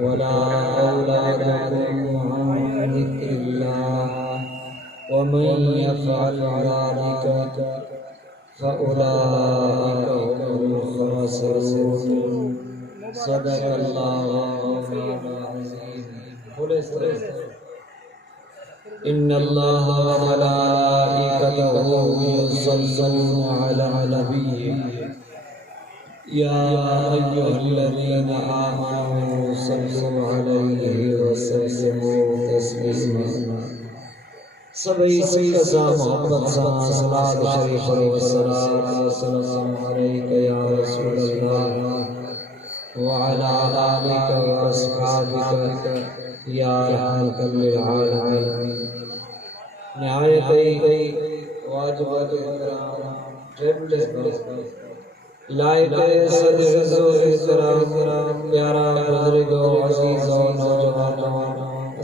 वला औलादकुम अन ज़िक्रिल्लाह वमन यफ़अल ज़ालिका फ़उलाइका हुमुल ख़ासिरून। सदक़ल्लाहु अज़ीम। इन्नल्लाहा व मलाइकतहु युसल्लूना अलन नबी या अय्युहल्लज़ीना आमनू सल्लु अलैहि व सल्लिमू तस्लीमा। सभी सल्लल्लाहु मोहब्बत सा सलात शरीफ व सलाम अलैका या रसूलल्लाह व अला आलिका व अस्हाबिका या रहमतल लिल आलमीन। निहायत वाजिबात इकराम ट्रेवल्स लाइक सदसो इकराम प्यारा बुजुर्गो अजीजो नौजवानों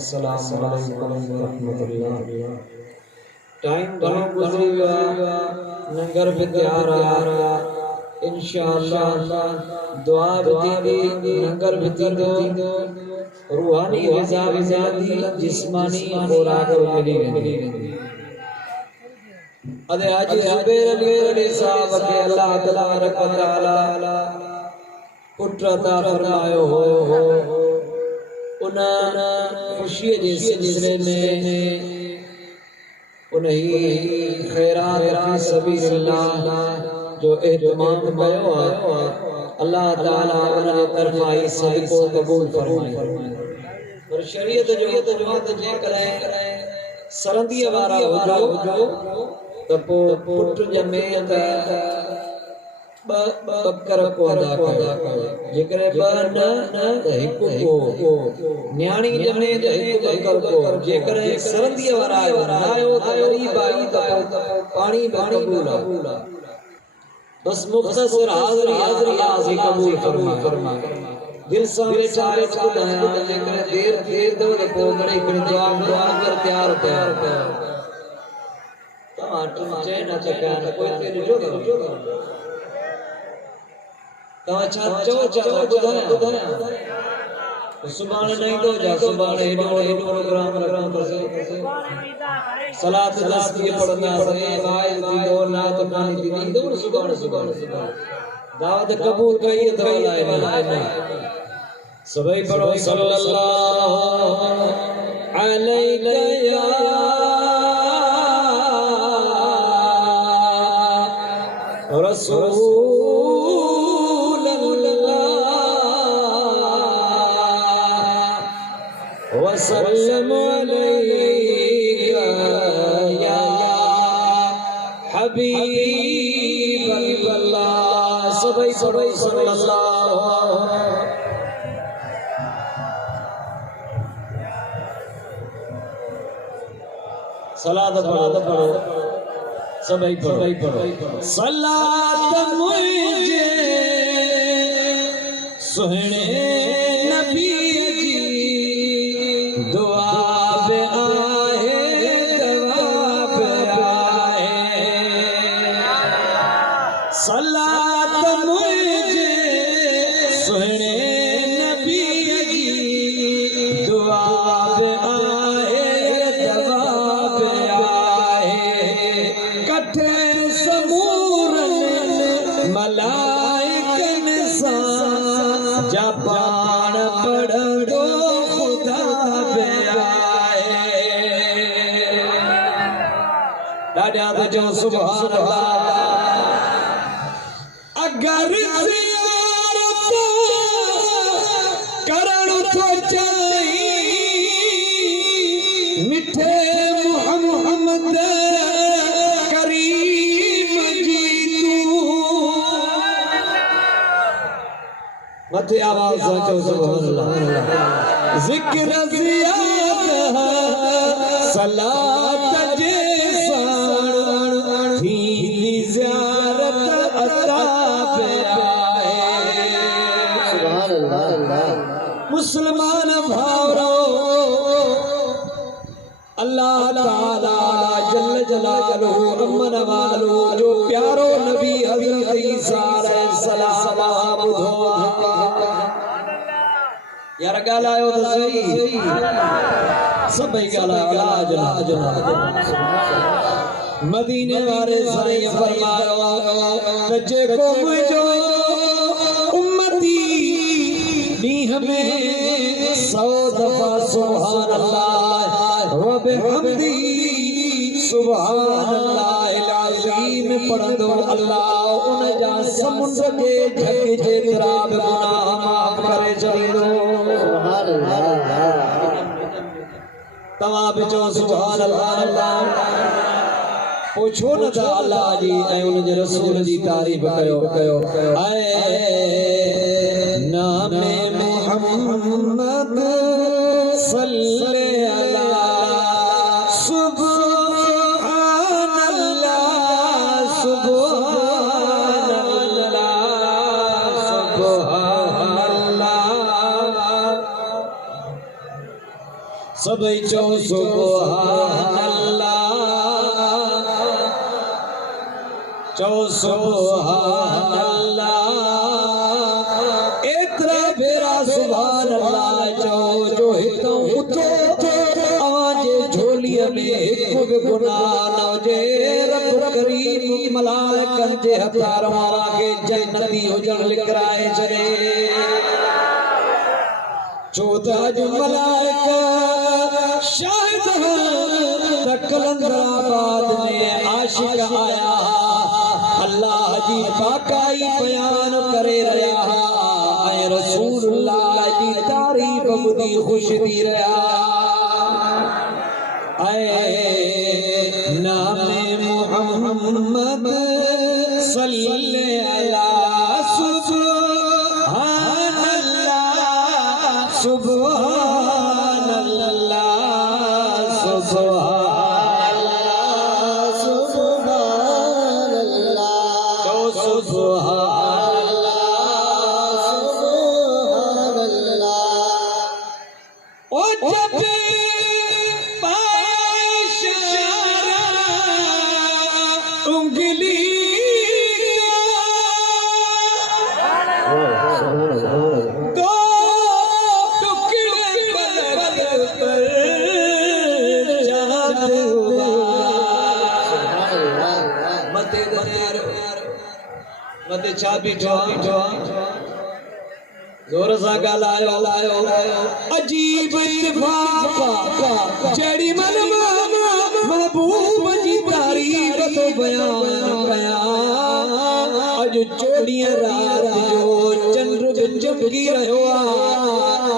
अस्सलाम वालेकुम व रहमतुल्लाह। टाइम घणो गुज़री वियो नंगर बि तैयार आया इंशाअल्लाह दुआ बि थींदी नंगर बि थींदो रूहानी ग़िज़ा बि मिलंदी जिस्मानी खुराक बि मिली वेंदी। अदे आज ज़ुबैर अली साहब के अल्लाह तबारक व तआला पुत्र अता फरमायो हो उन खुशी जे सिलसिले में उन्हीं खैरात फी सबीलिल्लाह जो एहतमाम कयो अल्लाह ताला उनके तरफा ही सदको कबूल फरमाए। पर शरीयत जो बात जे करे सरंदीअ वारा हुजो त पो पुट जमे त बकर को अदा कयो जेकरे न त हिकु को न्याणी जमे त हिकु बकर को जेकरे सरंदीअ वारा आयो त गरीब आई त पानी कबूल बस मुख्तसर हाज़िरी कबूल फरमा दिल से वेठा ॿुधायां जेकरे देर त पो घणी दुआ कर तैयार टमाटर चैन चकान कोई तेरी जो तवा चो बुधाया सुभाणे नहीं तो जा सुभाणे हेडो प्रोग्राम रखो सलात तस्बीह पढ़ना से वाइज दी दो नात पानी दी दो सुभाणे दावत कबूल कई तो लाए सभी पढ़ो सल्लल्लाहु अलैहि या रसूल वसल्लम अलैका या हबीब अल्लाह। सभी सल्लल्लाहु सलात पढ़ो सभी पढ़ो सलात मुझे सुहणे नबी जी दुआ पे आए दवा पे आए सलात मुझे सुहणे नबी जी दुआ पे आए दवा पे आए कठे समूरन मलाइकन सा जापान पढ़ो खुदा पे आए दादा तो जो सुभान अल्लाह अगर ज़ियारत करण तो चाहिए मथे आवाज साचो सुभान अल्लाह जिक्र ज़ियाद सलात जे साण थी ज़ियारत अता पे आए सुभान अल्लाह मुसलमान भावरो अल्लाह ताला जल्ल जलालुहु अमन वालो जो प्यारो नबी हज़रत ईसा अलैहिस्सलाम बुधो यार गालायो तो सही सभई गाला अल्लाह मदीने वाले साईं फरमायो त जेको मुंहिंजो उम्मती ॾींहं में 100 दफ़ा सुभान अल्लाह व बिहम्दी सुभान अल्लाहिल अज़ीम पढ़ंदो अल्लाह उन जा समुंड जे ढक जेतिरा बि गुनाह माफ़ करे छॾींदो सुभान अल्लाह तव्हां बि चओ सुभान अल्लाह पूछो न त अल्लाह जी ऐं उन जे रसूल जी तारीफ़ कयो ऐ नामे मुहम्मद सल्ले अला सुभान अल्लाह सुभान अल्लाह सुभान अल्लाह सभई चओ सुभान अल्लाह चओ सुभान अल्लाह एतिरा भेरा सुभान अल्लाह चओ जो हितों उथो अवांजे झोलीअ में हिकु बि गुनाह न हुजे रब करीम मलाइकनि जे हथां रवां खे जन्नती हुजण लिखराए छॾे छो त अॼु मलाइका शायद त कलंदराबाद में आशिक आया अल्लाह जी बाकाई बयान करे रहा ऐं रसूलुल्लाह जी तारीफ़ ॿुधी ख़ुश थी रहा ऐं नामे मुहम्मद सल्ले अला सुभान अल्लाह सुभान अल्लाह सुभान अल्लाह सुभान अल्लाह सुभान अल्लाह सुभान अल्लाह ओ जब उंगली दो टुकड़े पर जादू मते दरियार मते छा बीठो जोर सां ॻाल्हायो अजीब इत्तेफ़ाक़ जहिड़ी मन महबूब जी तारीफ़ तो बयान कया अॼु 24 रात जो चंद्र चमकी रहियो आहे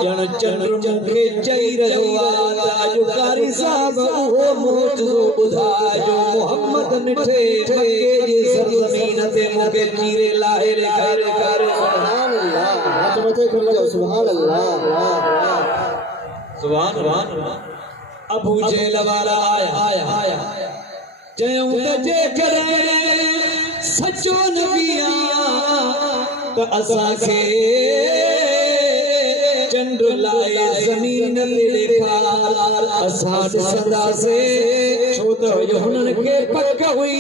ॼण चंद्र मूंखे चई रहियो आहे त अॼु कारी साहब उहो मौजूदो ॿुधाइजो मोहम्मद मिठे मके जे सरज़मीन ते मूंखे चीरे लाहे ॾेखारे सुभान अल्लाह हथ मथे खोलो सुभान अल्लाह सुभान अल्लाह अबू जेल वाला आया चयूं त जेकॾहिं सचो नबी त असांखे चंड लाए ज़मीन ते ॾेखार असां ॾिसंदासीं छो त हुननि खे पक हुई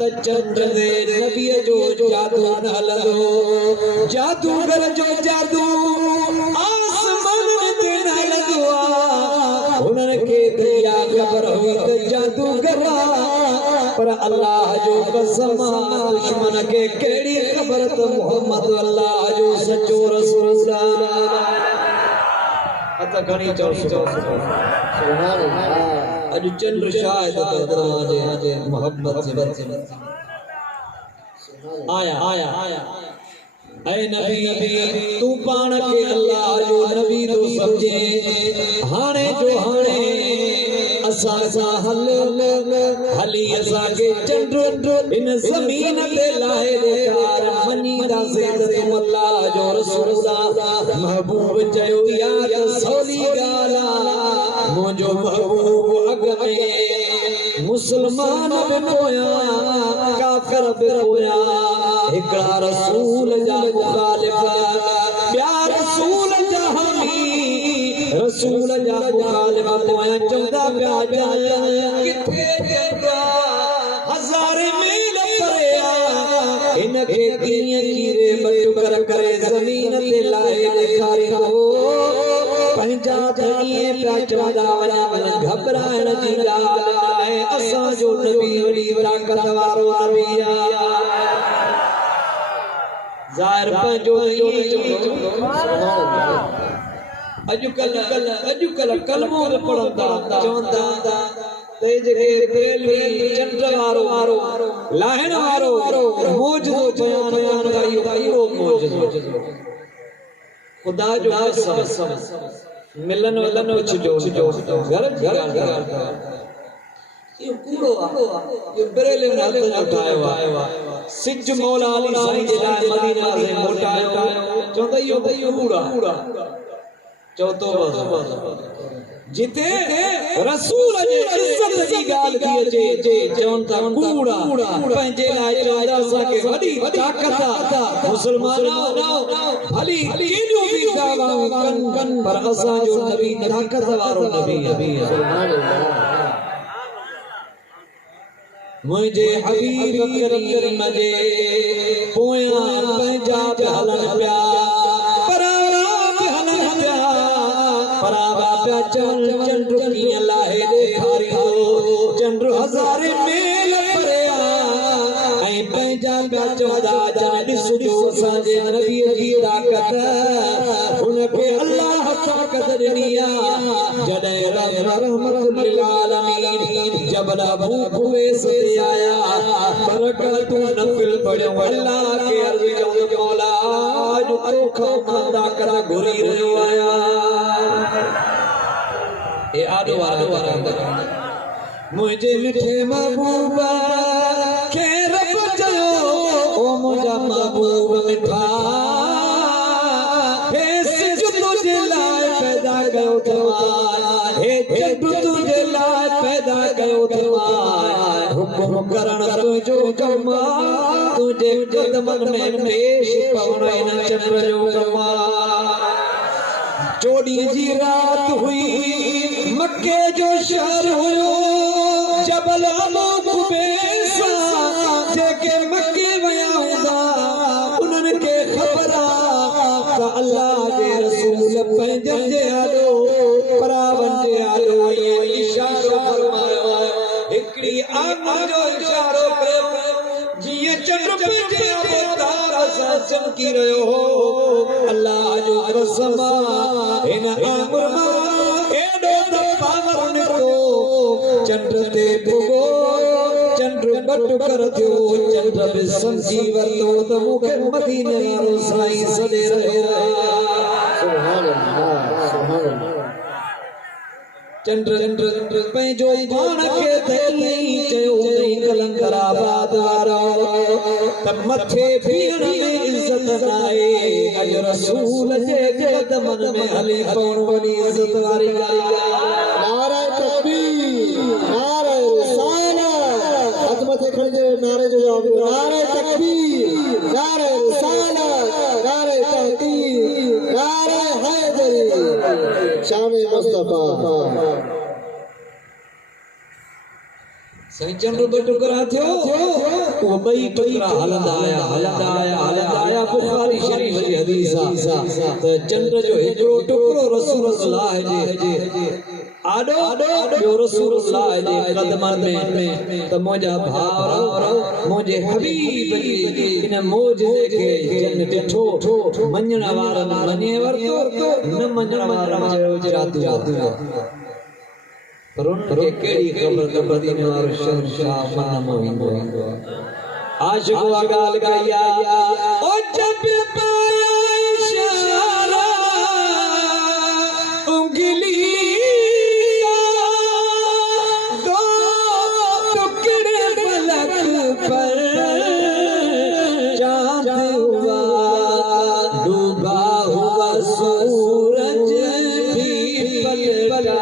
त चंड ते नबीअ जो जादू न हलंदो जादूगर जो जादू आसमान ते न हलंदो आहे हुननि खे त इहा ख़बर हुई त जादूगर पर अल्लाह जो कसम दुश्मन के केड़ी खबर तो मोहम्मद अल्लाह जो सच्चो रसूल अत घणी चौ सुभान अल्लाह अज चंद्र शायद तवाजे मोहब्बत से आया ऐ नबी तू पाण के अल्लाह जो नबी तो समझे हाणे जो हाणे असा हली असा के चंद्र इन जमीन ते लाए कार मनी दा से तुम अल्लाह जो रसूल महबूब चयो याद सौली गाला मुझो महबूब अग में मुसलमान बि पोया काफिर बि पोया हिकड़ा रसूल जा मुखालिफ ॿिया रसूल जा हामी रसूल जा मुखालिफ पोया चवंदा पिया किथे हज़ारे मील परे इनखे कीअं चीरे बटुकर करे ज़मीन ते लाहे ॾेखारियो पंहिंजा ईअं पिया चवंदा वञा घबराइण जी ॻाल्हि आहे असांजो नबी वॾी ताक़त वारो नबी आहे ज़ाहिर पंहिंजो अॼुकल्ह कलमो बि पढ़ंदा चवंदा चंड वारो लाहिण वारो मौजूदो बयान कयो ख़ुदा जो कसम मिलन छुजो घर यो कूड़ो यो बरेले में हथ उठायो सिज मौला अली साईं जे लाइ मदीना से मोटायो चवंदा यो कूड़ा चौथो जिते रसूल जे इज्जत जी गाल थी अचे चवनि था कूड़ा पंहिंजे लाइ चवंदा असांखे वॾी ताक़त मुसलमानो भली केॾियूं बि दावाऊं कनि पर असांजो नबी ताक़त वारो नबी मुझे हबीब करीम जे पोयां पंहिंजा हलन पिया परावा पिया चंड कीअं लाहे ॾेखारियो चंड हज़ारे मील परे ऐं पंहिंजा पिया चवंदा ॾिसजो असांजे नबीअ जी ताक़त हुनखे अल्लाह ताक़त ॾिनी आहे जॾहिं रहमत लिल आलमीन जबल अबू कुवैस ते आया बरकतूं नफ़िल पढ़ियो अल्लाह खे अर्ज़ कयो मौला अॼु तोखां मां ताक़त घुरी रहियो आहियां ए आडो मुझे मिठे महबूबा के रब चयो ओ मुझा महबूब मिठा हे सिज तुझे लाइ पैदा कयो थमाय हे जब तुझे लाइ पैदा कयो थमाय हुकुम करण तुझो कमा तुझे कदमन में पेश पवण इन चंड जो कमा चोड़ी जी रात हुई मक्के जो शहर हुयो जबल अबू कुवैस जेके मक्के विया हूंदा उन्हनि खे ख़बर आहे त अल्लाह जे रसूल पंहिंजनि जे आॾो परावन जे आॾो इशारो फरमायो हिकिड़ी आंगुर जो इशारो कयो जीअं चंड पंहिंजे अवतार सां चमकी रहियो हो अल्लाह जो कसम हिन आंगुर मां एॾो त पावर निकितो चंड ते भुॻो चंड बटुकर थियो चंड बि सम्झी वरितो त मूंखे मदीने वारो साईं सॾे रहियो चंड पंहिंजो पाण खे त ईअं ई चयो कलंदर आबाद वारो त मथे बीहण में इज़त नाहे अॼु रसूल जे कदमनि में हली पवण वॾी इज़त वारी ॻाल्हि आहे नारे तकबीर नारे रिसालत हथ मथे खणिजे नारे जो जवाब नारे तकबीर नारे रिसालत नारे तहकीर नारे हैदरी शान मुस्तफा साईं चंड बटुकरा थियो वो ॿई टुकड़ा हलंदा आया बुखारी शरीफ जी हदीस आहे त चंड जो हिकिड़ो टुकड़ो रसूलुल्लाह जे आॾो ॿियो रसूलुल्लाह जे क़दमनि में त मुंहिंजा भाउर मुंहिंजे हबीब जी इन मौजज़े खे जन ॾिठो मञण वारनि मञे वरितो न मञण वारनि चयो जादू पर उनखे कहिड़ी ख़बर त मदीने वारो शहंशाह मन मों ईंदो आशिक़ उहा ॻाल्हि कई आहे ओ जब पाया इशारा उंगली दो टुकड़े पलक पर चांद हुआ डूबा हुआ सूरज भी पलटा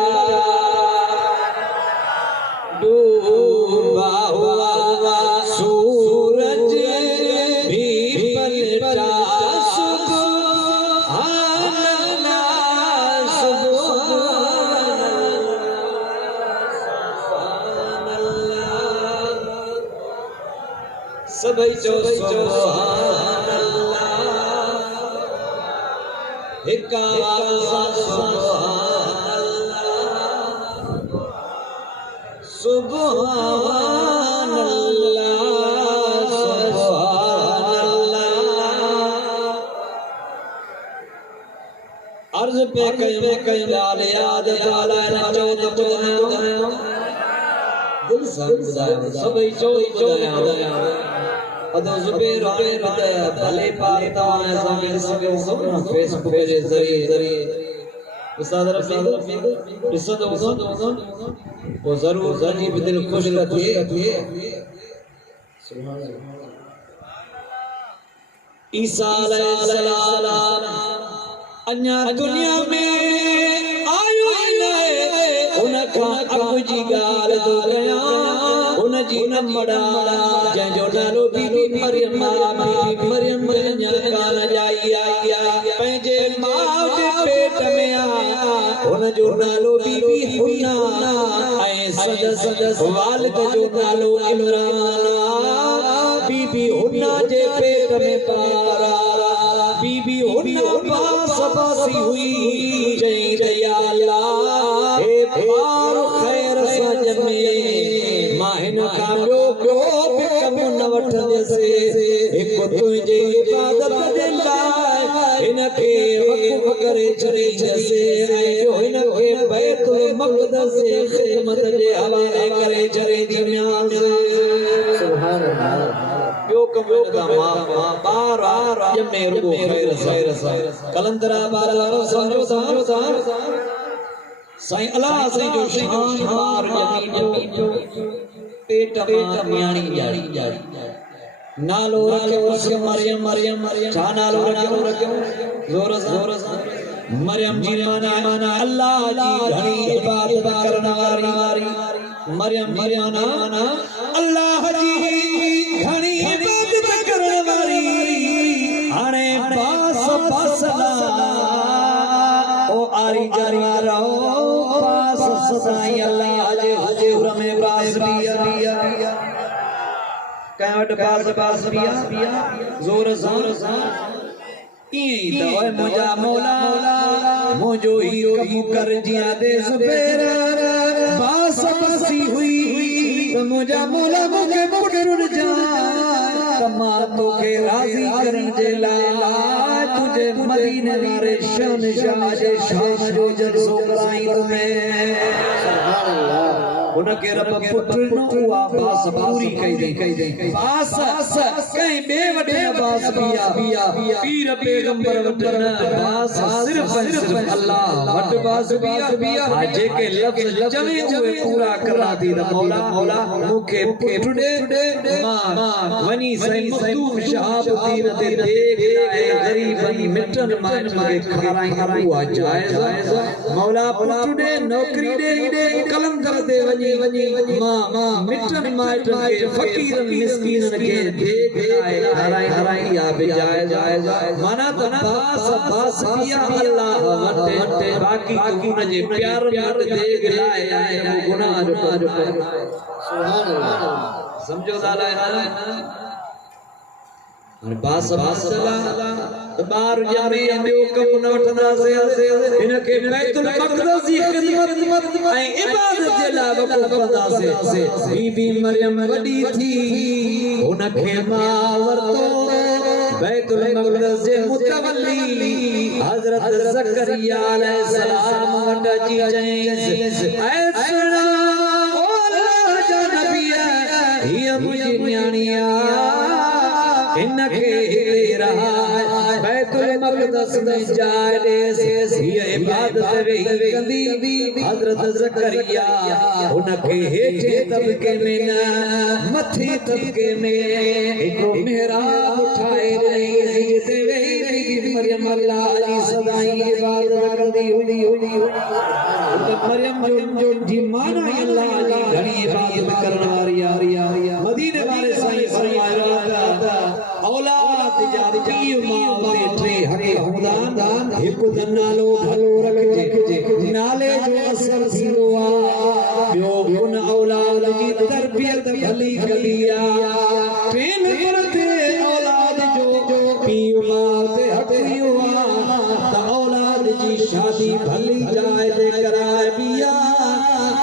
डूबा हुआ सूरज भी पलटा सुभान अल्लाह सुभान अल्लाह सभी जो सुभान अल्लाह एक आवाज़ सुभान अल्लाह सुभान अल्लाह अर्ज़ पे कई लाल याद ताला नचो तो दिल सब सभी चो याद अदो जुबेर भले पार तवाए सामिल सब फेसबुक जे ज़रिए उस्ताद रफ़ी ॾिसंदो वो जरूर अजीब दिल खुश थिए सुभान अल्लाह ईसा अलैहिस्सलाम अन्या दुनिया में आयो न उनका अब जी गाल तो गया उन जी न मड़ा जंजो नालो बीबी मरियम अन्या कान जाई पंहिंजे मां के पेट में उन जो नालो बीबी हुन्ना ऐं सदस वालिद जो नालो इमरान बीबी हुन्ना जे पेट में पारा बीबी हुन्ना पास बासी हुई जय दया अल्लाह हे पार खैर सजमे माहिन का ॿियो कम न वठंदसि हिकु तुंहिंजे इबादत जे लाइ हिनखे वक़्फ़ करे छॾींदसि ऐं जो हिनखे बैतुल मक़दस जे ख़िदमत जे हवाले करे छॾींदीमांसि सुभान अल्लाह ॿियो कम बार ॼमे रुॻो ख़ैर सां कलंदरा बार सम्झो था साईं अल्लाह साईं जो शानदार ॼमी जो पेट मां न्याणी ॼाड़ी नालो रखियो मरियम छा नालो रखियो ज़ोर सां मरियम जी माना अल्लाह जी घणी इबादत करण वारी मरियम जी माना अल्लाह जी घणी इबादत करण वारी हाणे पास ओ आरी जारी रहो पास सदाई अल्लाह जे हुजूर में बास बिया कहवट पास बिया जोर सां ई तो मुझा मौला मुझो ही कम कर जिया दे सुबेर बास बसी हुई तो मुझा मौला मुझे मुकरुर जा कमा तो के राजी करन जे लाला तुझे मदीने वाले शान शाह जे शाम जो जलसो कराई तुम्हें सुभान अल्लाह उनके रब पुत्र नो हुआ बास पूरी कई दे बास कहीं बे वटे बास बिया पीर पैगंबर वटन बास सिर्फ अल्लाह वट बास बिया जे के लफ्ज चवे हुए पूरा करा दी मौला मुखे पुत्र दे मां वनी सही मखदूम शहाबुद्दीन ते देख आए गरीबन मिटन मान के खाराई हुआ जायज मौला पुत्र दे नौकरी दे कलंदर दे वनी मां मिटन माइटन के फकीरन मिस्कीनन के देख आए खाराई या जायज माना तो बास किया अल्लाह वटे बाकी उन जे प्यार मत देख लाए वो गुनाह जो सुभान अल्लाह समझो दाला बास चला बार जमे ॿियो कम न वठंदासीं हिनखे बैतुल मक़दस जी ख़िदमत ऐं इबादत जे लाइ वक़्फ़ कंदासीं बीबी मरियम वॾी थी हुनखे मां वरितो बैतुल मक़दस जे मुतवल्ली हज़रत ज़करिया अलैहिस्सलाम वटि अची चयईंसि ऐ सुहिणा ओ अल्लाह जा नबी हीअ मुंहिंजी न्याणी इनके रहा बैतुल मक़दस में जाए ये इबादत वे कंदी हज़रत ज़करिया उनके हेठे तबके में न मथे तबके में एक मेहराब उठाए रही जिते वे मरियम अल्लाह जी सदाई इबादत करदी हुई मरियम जो जी माना अल्लाह जी घणी इबादत करन वाली आ मदीने वाले साईं फरमाया औलाद जारी पीउ मां ते टे हक हुंदा हिक नालो भलो रखजे नाले जो असर थींदो आ ॿियो उन औलाद जी तरबियत भली कबी आ पेन करते औलाद जो पीउ मां ते हक हुआ त औलाद जी शादी भली जाए ते कराए बिया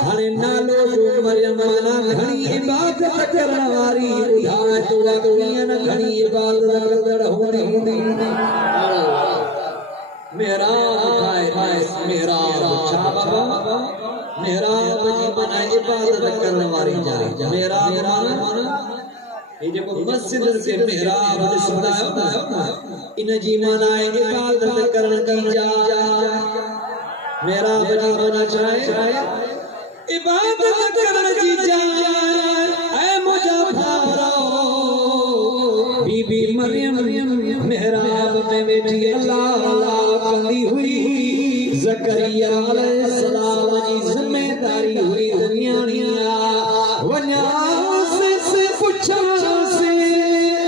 हाणे नालो जो मरियम ना घणी इबादत करण वारी ॿुधाए तो कीअं न घणी इबादत कंदड़ हूंदी मेरा मेरा छा बाबा मेरा जी माना इबादत करण वारी जाए मेरा माना ये जो मस्जिद के मेहराब ॾिसंदायो न इन जी माना इबादत करण दी जा मेरा जी माना छा इबादत करण जी जा ऐ मुझा भारो बीबी मरियम मेहराब में बैठी अल्लाह अल्लाह कंदी हुई ज़करिया अलैहिस्सलाम जी जिम्मेदारी हुई दुनिया वन्या से पुछा से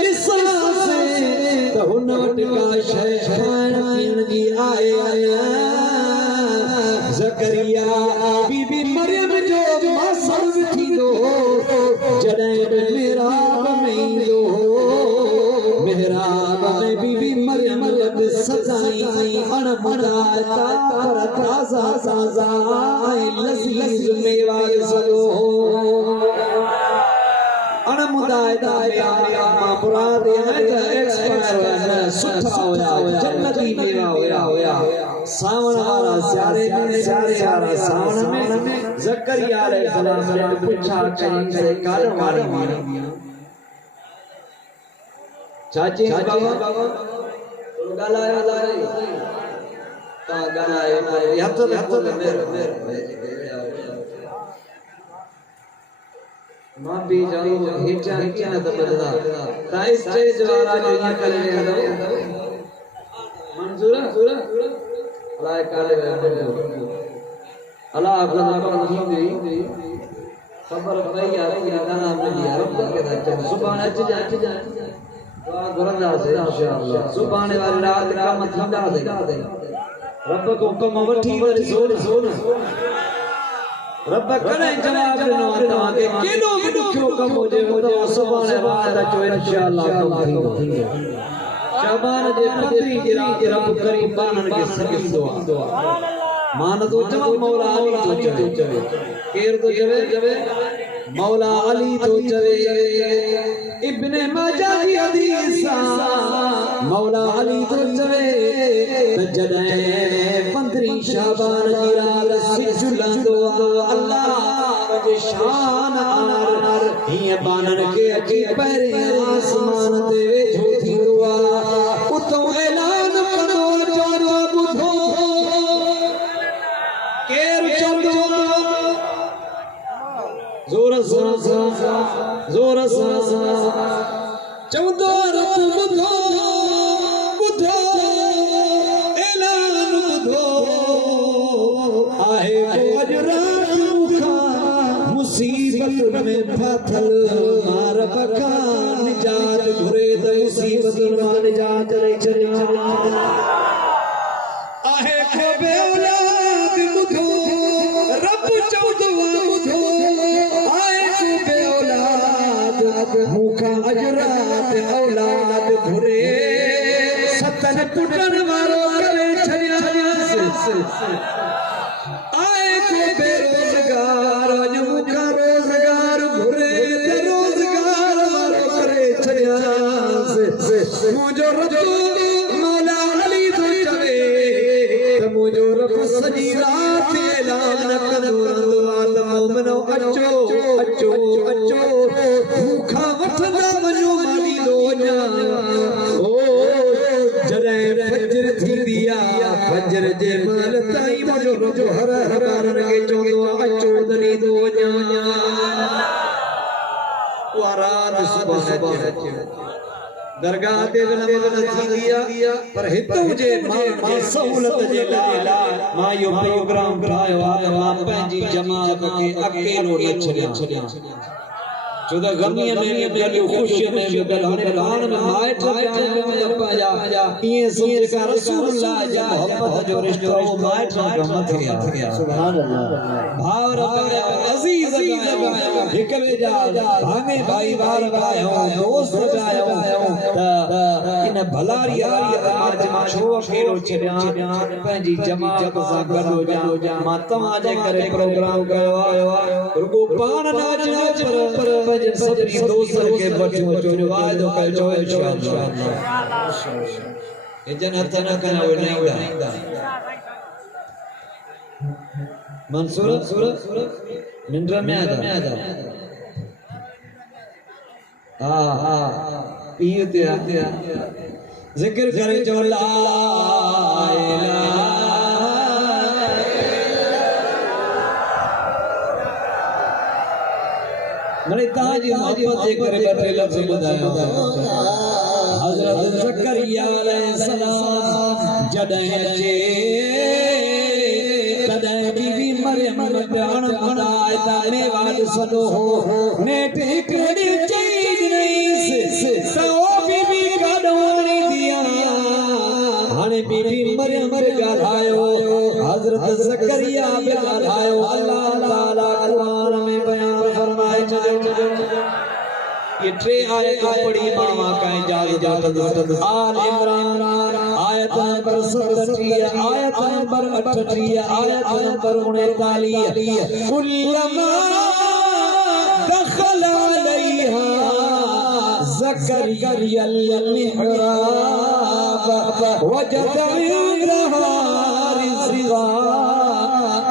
ॾिसा से त हुन वटि का शइ खाइण पीअण जी आहे ज़करिया बीबी मरियम जो मासर थींदो जॾहिं मेहराब में ईंदो मेहराब में बीबी मरियम लग सजाई अणमुदाता पर ताज़ा ताज़ा लज़ीज़ मेवा सलो अणमुदाता मां मुराद है एक्सपायर सुठा होया जन्नती मेवा होया सावन वाला स्यारे वाला सावन में ज़करिया अलैहिस्सलाम ने पूछा कहीं से काल वाली चाची बाबा गलाया ता गलाया हथ मेरे मां भी जाओ हिचा न तो बदला ता स्टेज वाला जो ये करे मंजूर अल्लाह काले अल्लाह अल्लाह नहीं खबर पई आ कि ना मिली रब के सुभान अच जा गुरंदा से इंशाअल्लाह सुभाने वाली रात कम थींदा दे रब को हुक्म वठी वरी जोर रब करे जवाब नो तवा के केनो भी दुखियो कम हो जे मुझे सुभाने रात अचो इंशाअल्लाह कम थींदो शाबान जे पत्री जी रात रब करीम बानन के सगी दुआ मान तो चव मौला अली तो चवे केर तो चवे मौला अली तो चवे इब्ने माजा की हदीस मौला अली तो चवे जॾहिं 15 शाबान जी रात सिजुलंदो अल्लाह जे शान आर हीअं बानन के अची पहिरें आसमान ते वेझो थींदो आहे उतो ऐलान कंदो चवंदो ॿुधो केरु चवंदो जोर सां चवंदो रब ॿुधो ऐलान ॿुधो आहे को अॼु रात मूंखां मुसीबत में फाथल मार बका निजात घुरे त मुसीबत मां निजात रे छॾे आहे को बे औलाद ॿुधो रब चवंदो ॿुधो आहे को बे औलाद मूंखां अॼु रात औलाद घुरे सतन पुटन वारो करे छॾियासीं आए को बेरोज़गार अॼु मूंखां रोज़गार घुरे त रोज़गार वारो करे छॾियासीं मुंहिंजो रब मौला अली थो चवे त मुंहिंजो रब सॼी राति ऐलान कंदो रहंदो आहे त मोमिनो अचो अचो अचो मूंखां वठंदा वञो मां ॾींदो वञां ओ जॾहिं फजर थींदी आहे फजर जे महिल ताईं मुंहिंजो रब हर हर ॿारनि खे चवंदो आहे अचो त ॾींदो वञां उहा राति सुभाणे अचे दरगाह ते विनम्र थी पर हितों जे मां सहूलत जे लाइ मां यो प्रोग्राम ठाहियो आहे मां पंहिंजी जमात खे अकेलो न छॾियां चोदा गमीअ में गॾु ख़ुशीअ में बि गॾु हाणे पाण में माइट में पंहिंजा ईअं सम्झ का रसूलुल्लाह जी मोहब्बत जो रिश्तो हो माइट में थिया सुभान अल्लाह भावर अज़ीज़ गायो हिक ॿिए जा भाङे भाई वार गायो दोस्त गायो त इन भलारी आज मां छो अकेलो छॾियां पंहिंजी जमात सां गॾु हुजां मां तव्हां जे करे प्रोग्राम कयो आहे रुगो पाण नाच पर सभी दोस्त के बच्चों जो वायदो कयो इंशाअल्लाह ये जन्नत न कना वो नहीं दा मंसूर निंद्रा में आदा हां पीयो ते जिक्र करे जो ला इलाहा मने ताजी मोहब्बत जे करे बैठे लफ्ज़ बुधायो हजरत ज़करिया अलैहिस्सलाम जॾहिं अचे तॾहिं बीबी मरियम प्राण खुदाए ता मेवाड़ सदो हो नेट हिक अड़ी चीज नहीं तो बीबी काडोनी दिया हाने बीबी मरियम ॻाल्हायो हजरत ज़करिया बि ॻाल्हायो अल्लाह ताला कुरान में बयान फरमाए ये ट्रे आयत पढ़ी मामा का इजाजत आल इमरान आयत नंबर 37 आयत नंबर 38 आयत नंबर 39 कुल्लमा दखल अलैहा ज़करिया मिहराब वजद इंदहा रिज़्क़ा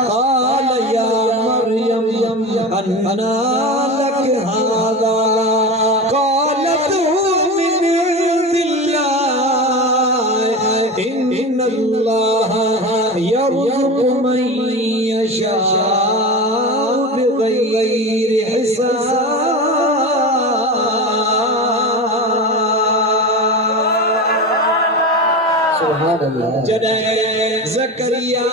क़ाल या मरियम अन्ना लक हाज़ा यरज़ुक़ु मन यशाअ बिग़ैरि हिसाब सुभान अल्लाह जॾहिं ज़करिया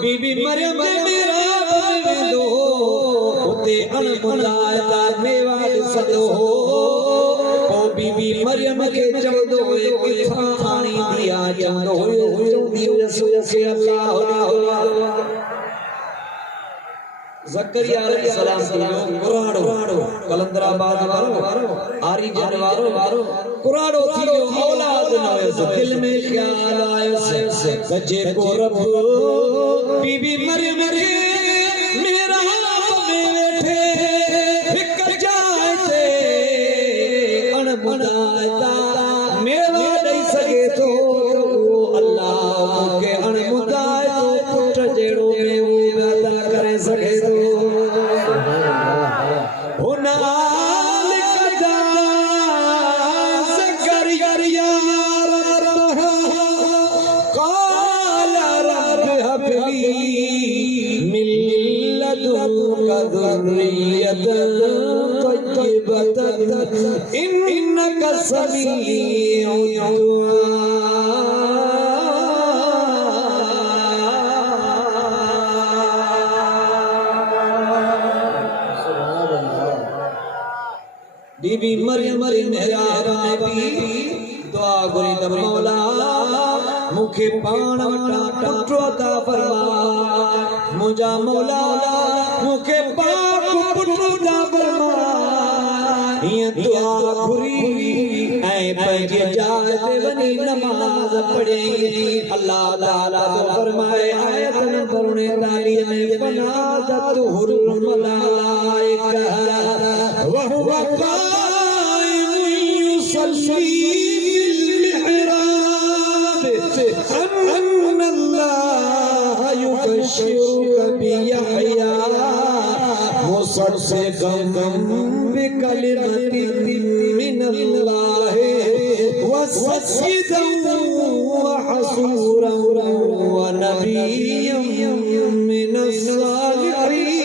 बीबी मरियम मिहराब में वेंदो उते अणमुलादा मेवाड़ सदो बीबी मरियम के चवंदो किथां आणी दिया चवंदो चवंदी हुयसि अल्लाह ज़करिया अलैहिस्सलाम कुराड़ो कलंदराबाद वारो आरी जन वारो कुराड़ो थी वियो औलाद न हुयसि दिल में ख्याल आयोसि सजे को रब बीबी मरियम के मिहराब में वेठे हिक जाइ ते अणमुदाता मेवा ॾेई सघे थो अल्लाह के अणमुदातो पुट जहिड़ो मेवो पैदा करे सघे थो इन्नका समीउद बीबी मरियम मिहराब में भी दुआ घुरी त मौला मूंखे पाण वटां पुट अता फरमा मुंहिंजा मौला मूंखे पाक पुट अता फरमा हीअं दुआ घुरी ऐं पंहिंजी जाइ ते वञी नमाज़ पढ़ी अल्लाह ताला फरमाए आयत नंबर 39 में फनादतुहुल मलाइका व हुवा काइमुन युसल्ली फिल मिहराब अन्न अल्लाह युबश्शिरुका बियहया मुसद्दिक़न बिकलिमतिन मिनल्लाह व सय्यिदन व हसूरन व नबिय्यन मिनस सालिहीन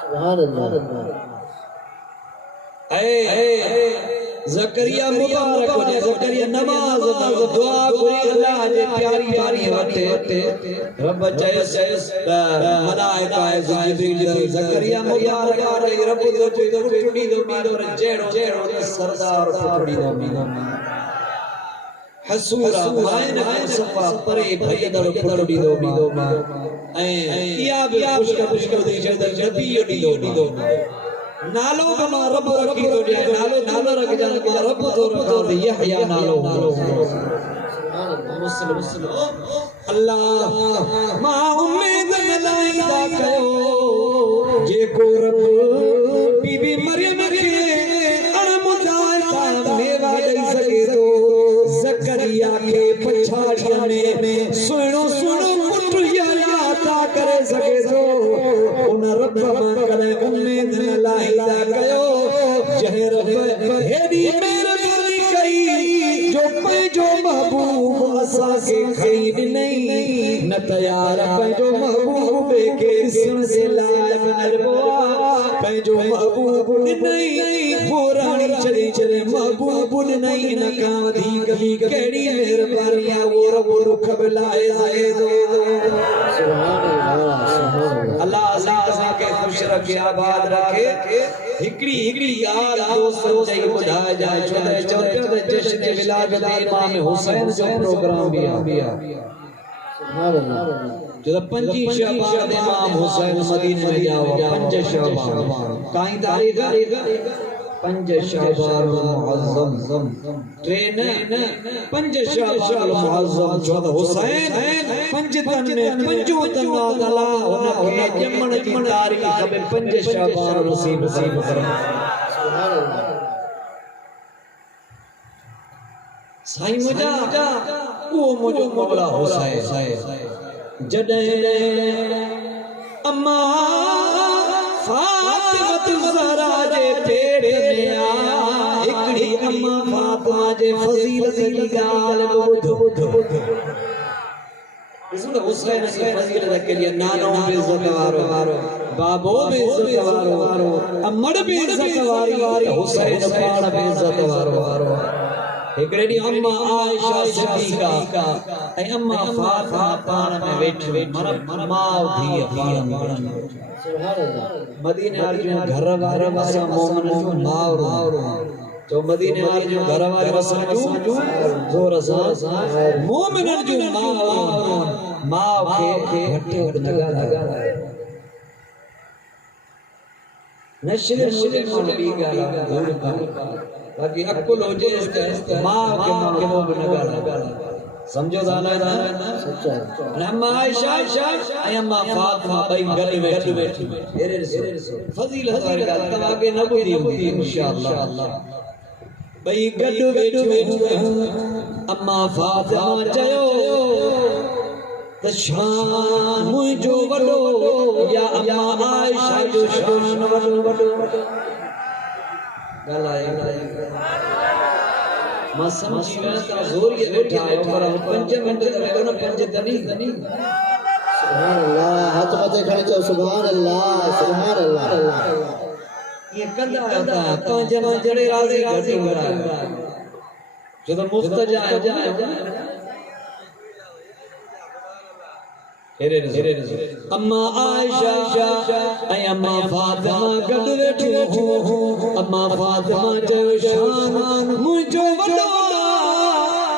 सुभान अल्लाह मुबारक हो जाए ज़करिया नमाज दुआ करे अल्लाह जे प्यारी प्यारी वटे रब चयस मलाइका जिब्रील ज़करिया मुबारक करे रब जो टुडी दो मीदो जेड़ो जेड़ो सरदार टुडी दो मीदो हसूरा मायन सफा परे भयदड़ टुडी दो मीदो ए या बि खुश दी जदर नबी डी दो नालो बमा रब रखी तो दिया नालो रख जाने के रब तो रखा दे यहया नालो मुस्लिम अल्लाह मा उम्मीद मलाइका कयो जे को रब बीबी मरियम के अणमुदाता मेवा दई सके तो ज़करिया के पछाड़िया में सुनो पुत्र याता करे सके तो उन रब मा करे उम्मीद मलाइका कयो जहे रब हेडी मेहरबानी कई जो पंहिंजो महबूब असा के खरीद नहीं न तयार पंहिंजो महबूब के ॾिसण जे लाइ मरबो पंहिंजो महबूब नहीं पुराणी चली चले महबूब नहीं न का वधीक भी कहिड़ी मेहरबानी आहे वो रब रुख बिलाए आए दो सुभान अल्लाह अल्लाह के खुश रखे आबाद रखे हिकड़ी यार दोस्त चई बुधाए जाए छोटे छोटे जश्न विलादत इमाम हुसैन जो प्रोग्राम भी आ सुभान अल्लाह जो 25 शबान इमाम हुसैन मदीने में जाओ 5 शबान काई तारीख 5 शबान मुअज्जम ट्रेन 5 शबान मुअज्जम जो हुसैन 5 तन में 5 तन अल्लाह उनके जमण जी तारीख खबे 5 शबान नसीब कर सुभान अल्लाह साईं मुजा वो मुझो मौला हुसैन जडे अम्मा फातिमा ज़हरा जे पेड़े में आ हिकड़ी अम्मा फातिमा जे फजीलत की गाल बुध इसमें हुसैन की फजीलत के लिए नानो बेइज्जत वारो बाबो बेइज्जत वारो अम्मड़ बेइज्जत वारी हुसैन पाण बेइज्जत वारो एकड़ी अम्मा आयशा सिद्दीका ए अम्मा फातिमा पाण में वेठी मन माउ थी पाण सुभान अल्लाह मदीने अर्जुन घर वारे वसा मोमिन जो माउ तो मदीने अर्जुन घर वारे वसा जो जोर सा मोमिन जो माउ के घटे लगा नशर मुझे नबी गाला धूल बाकी अकुल हो जे मां के नगर समझो दाना सच्चा अम्मा आयशा ऐं अम्मा फातिमा भाई गड बैठी फजीलत वारी गाल तवा के न बुधी हुई इंशाअल्लाह भाई गड बैठी अम्मा फातिमा चयो त शान मुझो वडो या अम्मा आयशा जो शान वडो मां समझी वया जोर ये बैठा है पर 5 मिनट में तो 5 तनी सुभान अल्लाह हाथ मथे खड़े चो सुभान अल्लाह ये कंदा होता है 5 जड़े राजी घटी बड़ा जो तो मुफ्त जाए अम्मा आयशा ऐं अम्मा फातिमा गड वेठी हो अम्मा फातिमा चयो शान मुझो वडो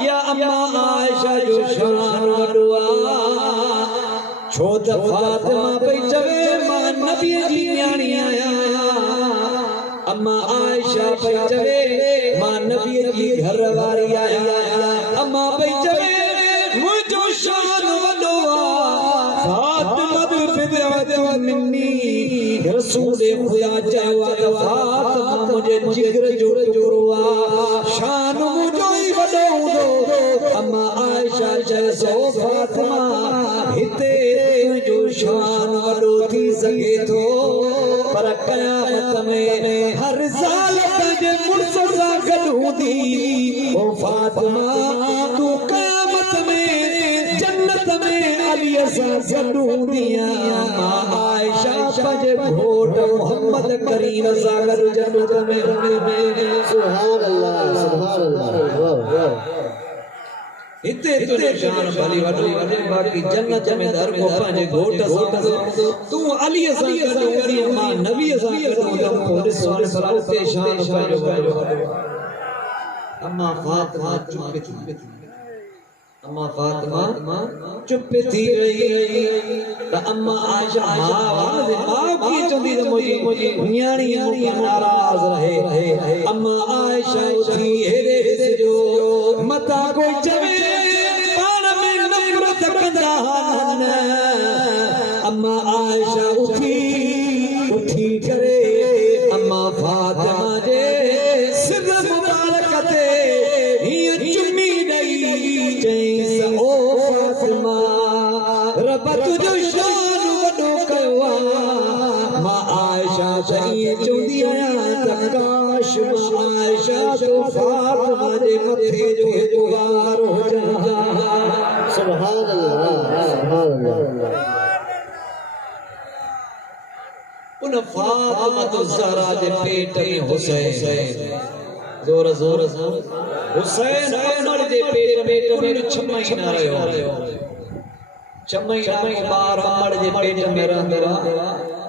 या अम्मा आयशा जो शान वडो छो त फातिमा पई चवे मां नबी जी न्याणी आया अम्मा आयशा पई चवे मां नबी जी घर वारी आया अम्मा पई चवे मुझो शान वडो रसूल खुदा चवा फातिमा मुझे जिगर जो टुकड़ा शान मुझो ही वडो हूंदो अम्मा आयशा चयो फातिमा हिते जो शान वडो थी सके थो पर क़यामत में हर साल पंहिंजे मुड़स सां गॾु हूंदी ओ फातिमा तूं क़यामत में जन्नत में अली सा गडू दिया आयशा पंजे घोट मोहम्मद करीम सा गडू जन्नत में सुभान अल्लाह इते तो निशान भली वडे बाकी जन्नत में दर को पंजे घोट तू अली सा गडू करी मां नबी सा गडू पुलिस वाले ते शान पंजो अम्मा फातिमा चुप थी रही त अम्मा आयशा मां की चंदी त मुझी न्याणी नाराज रहे अम्मा आयशा उठी हेरे जो मता कोई चवे पाण में नफरत कंदा न अम्मा आयशा उठी करे अम्मा फातिमा जे सिर मुबारक ते हिय चुमी दई चईस ओ फातिमा रब तुझो शान वडो कयो मां आयशा चई चुंदी आया त काश मां आयशा तो फातिमा जे मथे जो हिक वार हो जा सुभान अल्लाह उन फातिमा तो ज़हरा जे पेट में हुसैन जोर हुसैन उमर जे पेट में छमई न रहियो छमई बार उमर जे पेट में रहंदा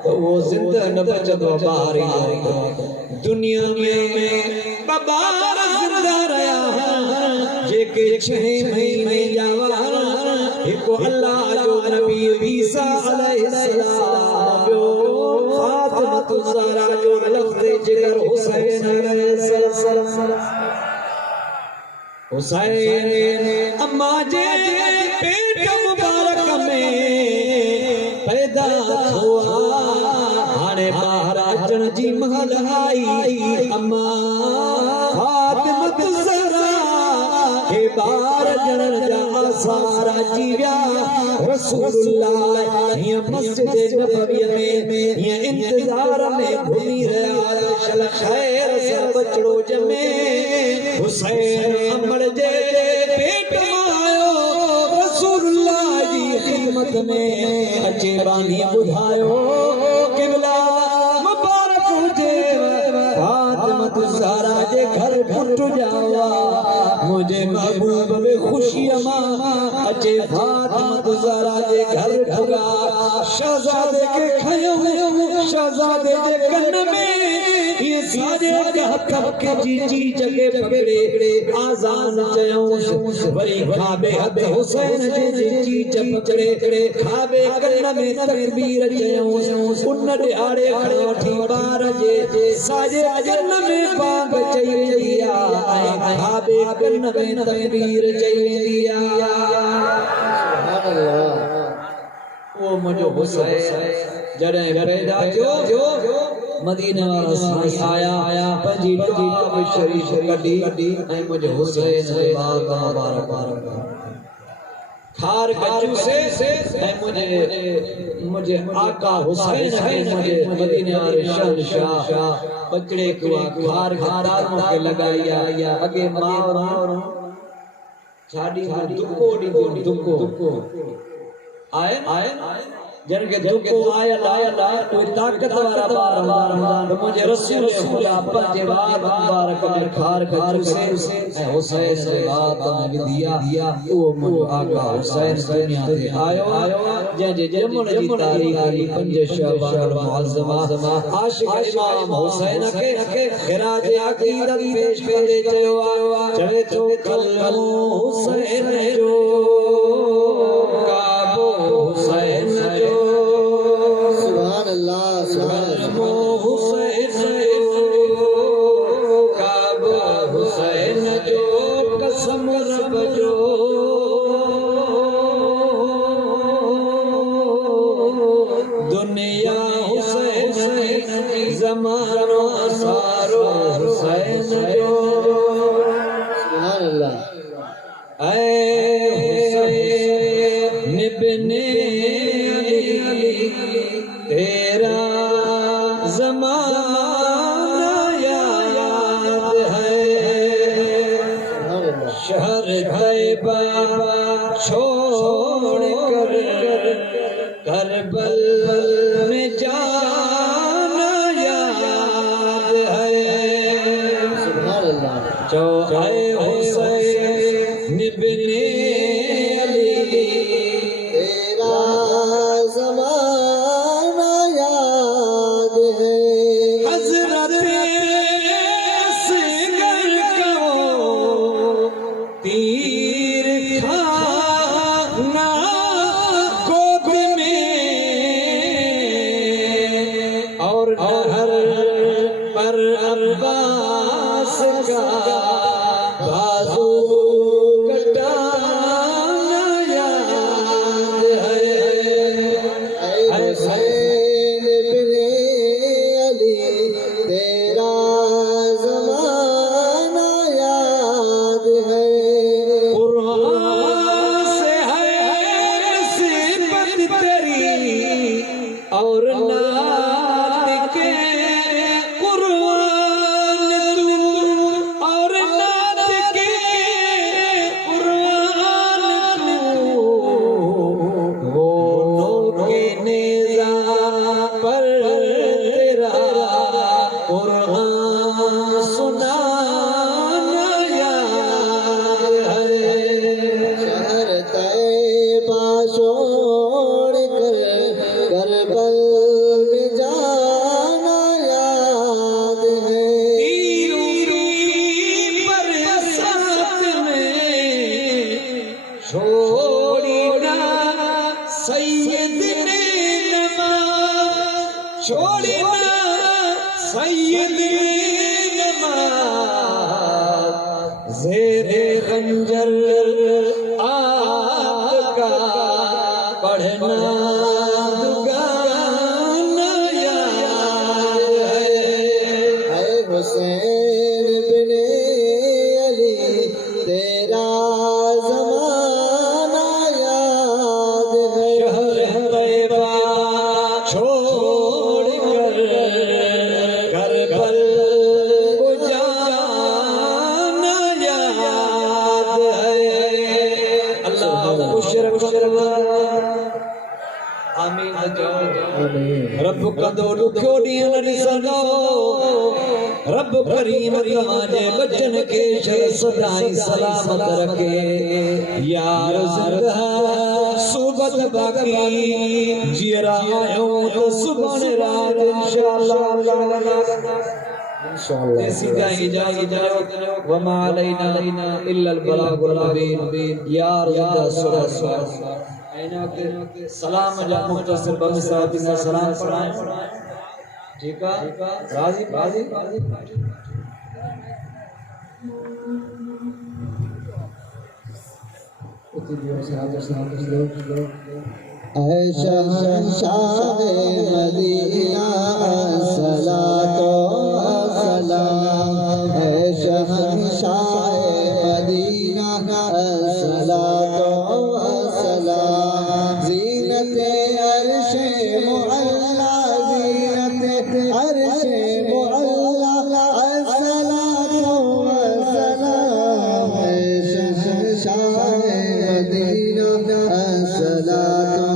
तो वो जिंदा न बचंदो बाहर ई दुनिया में बार जिंदा रहा जेके 6 महीने जावा हिको अल्लाह जो नबी ईसा अलैहिस्सलाम फातिमा तो ज़हरा जो लफ्ज़ जिगर हुसैन हुसैन अम्मा जे पेट मुबारक में पैदा हुआ हाणे बाहर अचण जी महल आई अम्मा फातिमा तो ज़हरा के बार जनन जा सारा जीवा रसूलुल्लाह ये मस्जिद नबवी में ये इंतजार में घूमी रहा चल खैर सब बचड़ो जमे हुसैन अमर जे पेट आयो रसूलुल्लाह जी खिदमत में अचे बानी बुधायो किबला मुबारक हुजे फातिमा ज़हरा जे घर घुट जावा मुझे महबूब में खुशी अमा अचे फातिमा ज़हरा जे घर ठगा शहजादे के खयो शहजादे जे कन में ये सारे हथ के जी जगह पकड़े आजान चयो वरी खाबे हथ हुसैन जे जी पकड़े खाबे कन में तकबीर चयो उन ॾियारे खड़ी बार जे साजे जन में बाग चई दिया खाबे कन में तकबीर चई दिया सुभान अल्लाह वो मुझो हुसैन जड़े पैदा जो मदीना वाला साईं आया पंजी बाब शरीफ कडी ऐं मुझे हुसैन जे बाग मुबारक खार गजू से ऐं मुझे आका हुसैन है मुझे मदीने वाले शहंशाह बचड़े को खार खादारों के लगाया अगे मां छाड़ी दुको आए जन के दुको आया कोई ताकत वाला बार तो मुझे रसूल खुदा पर जवाब मुबारक में खार से ऐ हुसैन से बात में दिया वो मुझे आका हुसैन दुनिया ते आयो जे जमन जी तारीख 5 शअबान मुअज़्ज़मा आशिक इमाम हुसैन के खिराज अकीदत पेश करे चयो चले तो कल हुसैन जो काबो हुसैन जो सुभान अल्लाह हुसैन काबो हुसैन जो कसम रब जो दुनिया हुसैन जमानो सारो हुसैन जो सुभान अल्लाह ऐ हुसैन इब्ने अली तेरा ज़माना याद है शहर तैयबा छोड़ कर तीर खाना गोद में और नहर पर अब्बास का बाजू कटाना याद है। हुसैन बिन अली तेरा ज़माना याद है। कुरान से है सिफत तेरी और नात के कुरान तू और नात के कुरान तू वो नोके नेज़ा पर तेरा कुरान सुनाना याद है। शहर तैबा छोड़ कर करबल में जाना याद है। तीरी बरसात में छोड़ी ना सैयद ने नमाज छोड़ी ना सैयद ने नमाज ज़ेरे खंजर आपका पढ़ना दुगाना याद है। हुसैन बिन अली तेरा ज़माना याद है। शहर तैबा छोड़ कर करबल को जाना याद है। अल्लाह खुश रखो। आमीन आमीन। रब कदो ॾुखियो ॾींहुं न ॾिसंदो रब करीम तव्हांजे बचन खे सदाई सलामत रखे यार ज़िंदा सुबत बाक़ी जीअरा आहियूं त सुभाणे राति इंशाअल्लाह सीधा इजाज़त वमा अलैना इल्लल बलागुल मुबीन यार ज़िंदा सुबह सलाम जा मुख्तसर बमसाती का सलाम पढ़ाएं। ठीक है राजी राजी ऐ शहंशाह मदीना सलातो सलाम। ऐ शहंशाह मदीना सलातो सलाम। ज़ीनत अर्शे मुअल्ला ज़ीनत अर्शे मुअल्ला सलातो सलाम। ऐ शहंशाह मदीना सलातो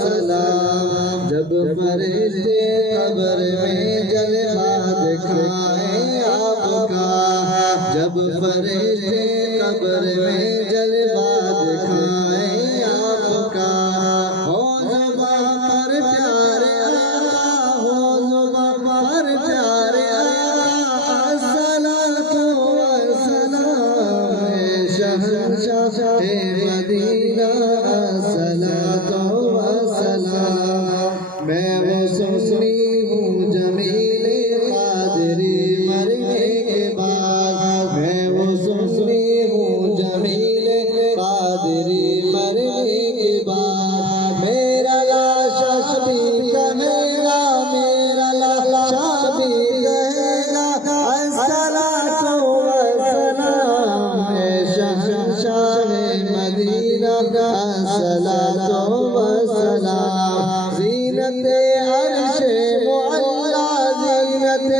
सलाम। जब फरिश्ते कब्र में जलवा दिखाए आपका जब फरिश्ते कब्र में जलवा दिखाए आपका हो ज़ुबां पर प्यारे आका हो ज़ुबां पर प्यारे आका सलातो सलाम। शहंशाह मदीना सलातो सलाम। मैं वो सुनी हूँ जमीले कादरी मरने के बाद मैं वो सुनी हूँ जमीले कादरी मरने के बाद मेरा लाशा भी कहेगा मेरा लाशा भी कहेगा अस्सलातु वस्सलाम। शहंशाह मदीना अस्सलातु वस्सलाम। ज़ीनत अर्शे मुअल्ला ज़ीनत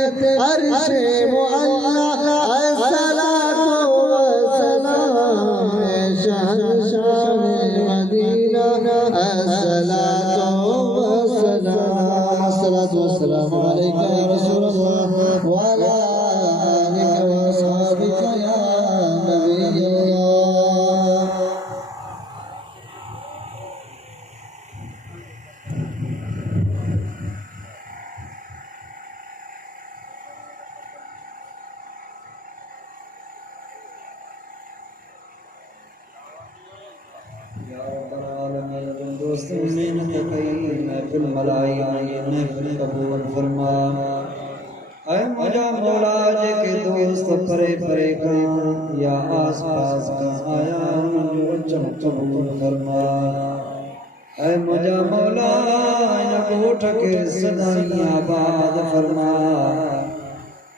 अर्शे मुअल्ला अस्सलातु वस्सलाम। शहंशाह मदीना अस्सलातु वस्सलाम। अस्सलातु वस्सलामु अलैका या रसूल अल्लाह व अला आलिका व अस्हाबिका या नबी अल्लाह। या रब्बल आलमीन दोस्तों मेहनत कई महफिल मलाई ये महफिल कबूल फरमा ऐ मुझा मौला के दोस्त परे परे का या आस पास का आया मुझे कबूल फरमा ऐ मुझा मौला इन कोठ के सदाई आबाद फरमा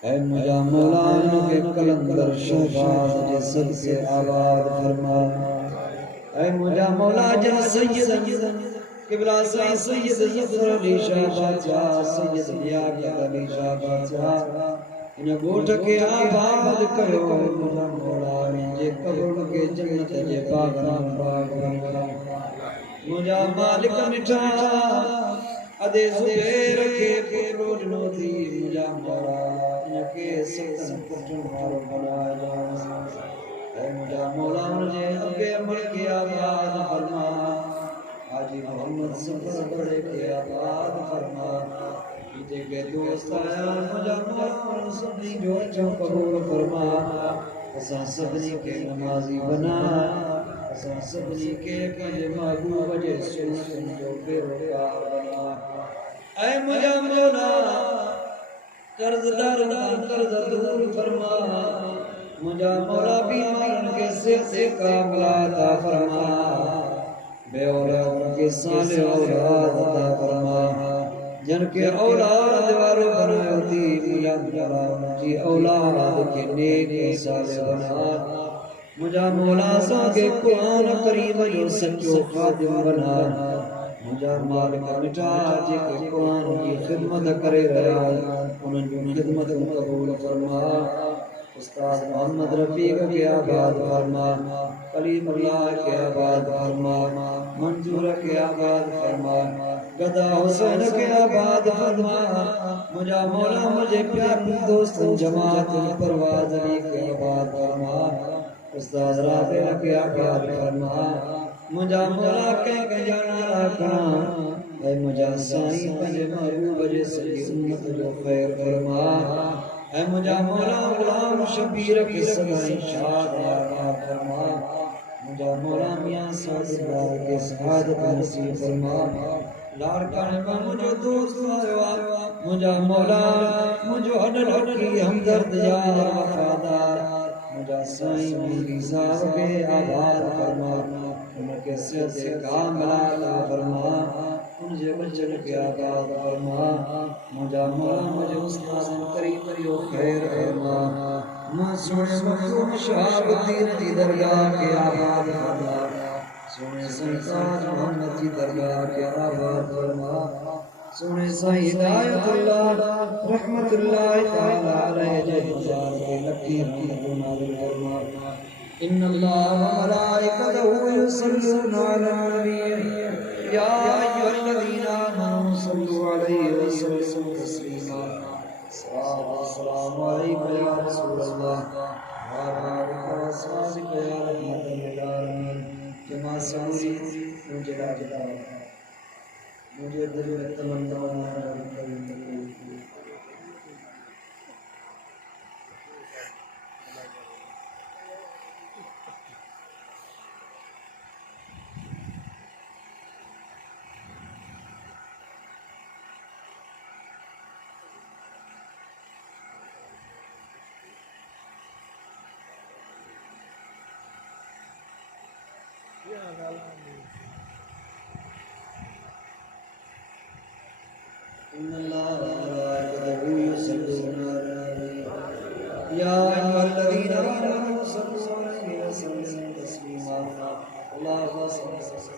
ऐ मुझा मौला के कलंदर शहबाज जे सबसे आबाद फरमा ऐ मुझा मौला जन सैयद किबला सैयद जफर अली शाह बादशाह सैयद याकूब अली शाह बादशाह इन गोठ के आबाद कयो मुझा मौला जे कब्र के जन्नत जे बागान बाग बना मुझा मालिक मिठा अदे जुबैर के पुत्रो जनोती मुझा मौला इनके सतन पुत्र मारो बनाया ऐ मुझा मौला मुझे अगे अमर के आबाद फरमा हाजी मोहम्मद सफर बड़े के आबाद फरमा इते के दोस्त आया मुझा मौला सभी जो कबूल फरमा असा सबनी के नमाजी बना असा सबनी के पंज महबूब जे सुन जो बेरोकार बना ऐ मुझा मौला कर्जदार कर्ज दूर फरमा मुझा मौला बीमार के से कामला अता फरमा बे औलाद के साले औलाद अता फरमा जन के औलाद वारो बनायो थी मुझा मौला जी औलाद के नेक साले बना मुझा मौला सा के कुरान करीम जो सच्चो खादिम बना मुझा मालिक मिठा जे के कुरान की खिदमत करे रहा उन जो खिदमत कबूल फरमा उस्ताद मोहम्मद रफीक के आबाद फरमा कलीमुल्लाह के आबाद फरमा मंजूर के आबाद फरमा गदा हुसैन के आबाद फरमा मुझा मौला मुझे प्यारे दोस्त जमात परवाज अली के आबाद फरमा उस्ताद राबिया के आबाद फरमा मुझा मौला के जाना रखना ऐ मुझा साईं पंजे महबूब जे सही उम्मत जो खैर फरमा ऐ मुझा मौला गुलाम शबीर के सदाई शाद आका फरमा मुझा मौला मियां सादिक के सआदत नसीब फरमा लाड़का ने मुझो दोस्त आया मुझा मौला मुझो हडल हडली हमदर्द यार वफादार मुझा साईं मेरी साहब के आबाद फरमा उनके सेहत कामला अता फरमा मुझे बचन के आबाद फरमा मुझा मौला मुझे उस्ताद करीम यो खैर फरमा मैं सोने मखदूम शहाबुद्दीन की दरगाह के आबाद फरमा सोने सरताज मोहम्मद की दरगाह के आबाद फरमा सोने साईं हिदायतुल्लाह रहमतुल्लाह तआला अलैहि जे गुजार के लकी रहमत नाज़िल फरमा इन्नल्लाह व मलाइकतहु युसल्लूना अला नबी या अय्युहल्लज़ीना आमनू सल्लु अलैहि व सल्लिमू तस्लीमा अस्सलामु अलैकुम या रसूलल्लाह व अला अस्हाबिका या रहमतुल लिल आलमीन जमा सूरी मुझे राजदा मुझे दिल में तमन्ना इन्नल्लाह व मलाइकतहु युसल्लूना अला नबी या अय्युहल्लज़ीना आमनू सल्लु अलैहि व सल्लिमू तस्लीमा अल्लाहुम्मा सल्लि